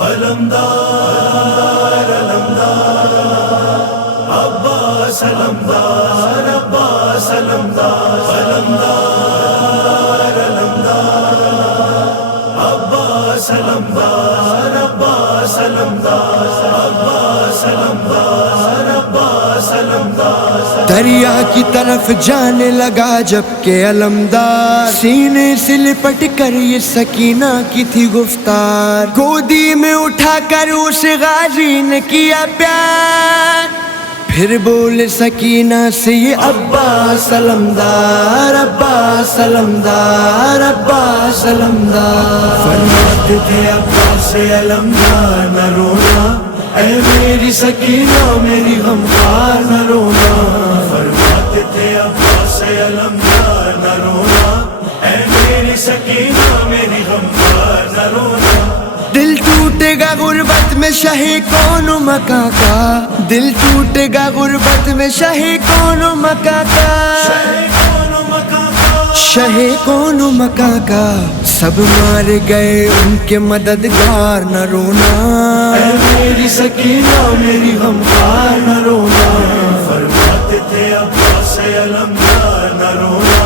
علمدار علمدار عباس علمدار عباس علمدار علمدار علمدار عباس علمدار عباس علمدار عباس علمدار عباس علمدار دریا کی طرف جانے لگا جبکہ علمدار سینے سے لپٹ کر یہ سکینہ کی تھی گفتار گودی میں اٹھا کر اس غازی نے کیا پیار پھر بولے سکینہ سے یہ عباس علمدار عباس علمدار عباس علمدار فرماتے تھے عباس علمدار نہ رونا اے میری سکینہ میری غمخوار نہ رونا فرماتے تھے عباس علمدار نہ رونا اے میری سکینہ میری غمخوار نہ رونا دل ٹوٹے گا غربت میں شاہ کون مکہ کا دل ٹوٹے گا غربت میں شاہ کون مکہ کا شاہ کون مکہ کا سب مار گئے ان کے مددگار نہ رونا اے میری سکینہ میری غمخوار نہ رونا فرماتے تھے عباس علمدار نہ رونا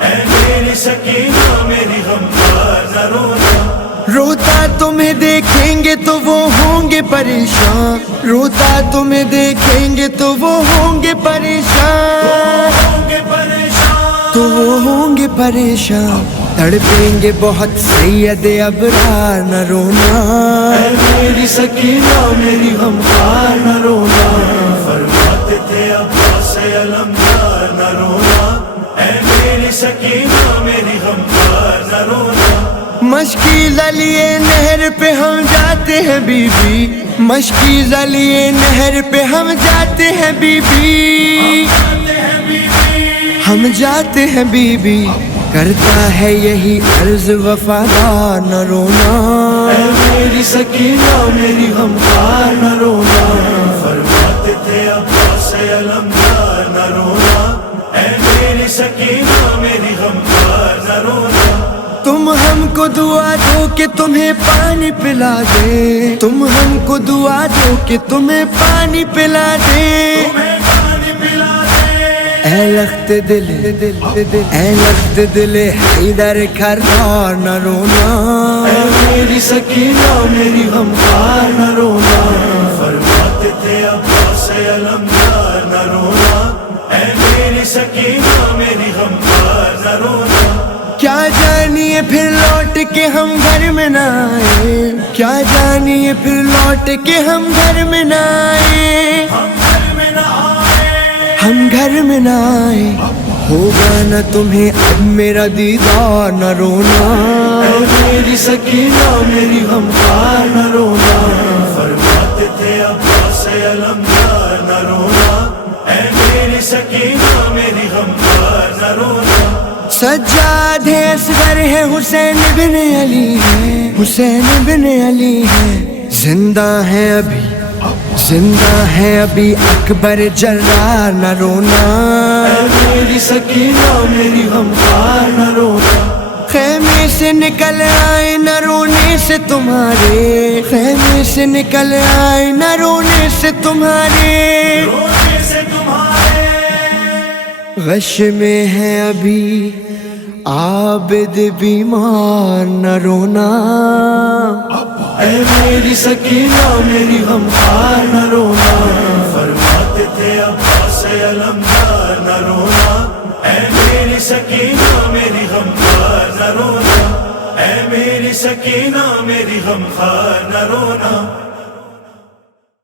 اے میری سکینہ میری غمخوار نہ رونا روتا تمہیں دیکھیں گے تو وہ ہوں گے پریشان روتا تمہیں دیکھیں گے تو وہ ہوں گے پریشان تو وہ ہوں گے پریشان تڑپیں گے بہت سید ابرار نہ رونا اے میری سکینہ میری غمخوار نہ رونا فرماتے تھے عباس علمدار نہ رونا اے میری سکینہ میری غمخوار نہ رونا مشکل لیے نہر پہ ہم جاتے ہیں بی بی مشکل لیے نہر پہ ہم جاتے ہیں بی بی ہم جاتے ہیں بی بی کرتا ہے یہی عرض وفادار نہ رونا اے میری سکینہ میری غمخوار نہ رونا فرماتے تھے عباس علمدار نہ رونا اے میری سکینہ میری غمخوار نہ رونا تم ہم کو دعا دو کہ تمہیں پانی پلا دے تم ہم کو دعا دو کہ تمہیں پانی پلا دے اے لخت دل اے لخت دل حیدر کردار نہ رونا اے میری سکینہ میری غمخوار نہ رونا فرماتے تھے عباس علمدار نہ رونا اے میری سکینہ میری غمخوار نہ رونا کیا جانیے پھر لوٹ کے ہم گھر میں نہ آئے کیا جانیے پھر لوٹ کے ہم گھر میں نہ آئے ہم گھر میں نہ آئے ہوگا نہ تمہیں اب میرا دیدار نہ رونا اے میری سکینہ میری غمخوار نہ رونا فرماتے تھے عباس علمدار نہ رونا اے میری سکینہ میری غمخوار نہ رونا سجاد ہے اصغر ہے حسین بن علی ہے حسین بن علی ہے زندہ ہے ابھی اکبر جرار نہ رونا اے میری سکینہ میری غمخوار نہ رونا خیمے سے نکل آئے نہ رونے سے تمہارے خیمے سے نکل آئے نہ رونے سے تمہارے غش میں ہے ابھی عابد بیمار نہ رونا اے میری سکینہ میری غمخوار نہ رونا فرماتے تھے عباس علمدار نہ رونا اے میری سکینہ میری غمخوار نہ رونا اے میری سکینہ میری غمخوار نہ رونا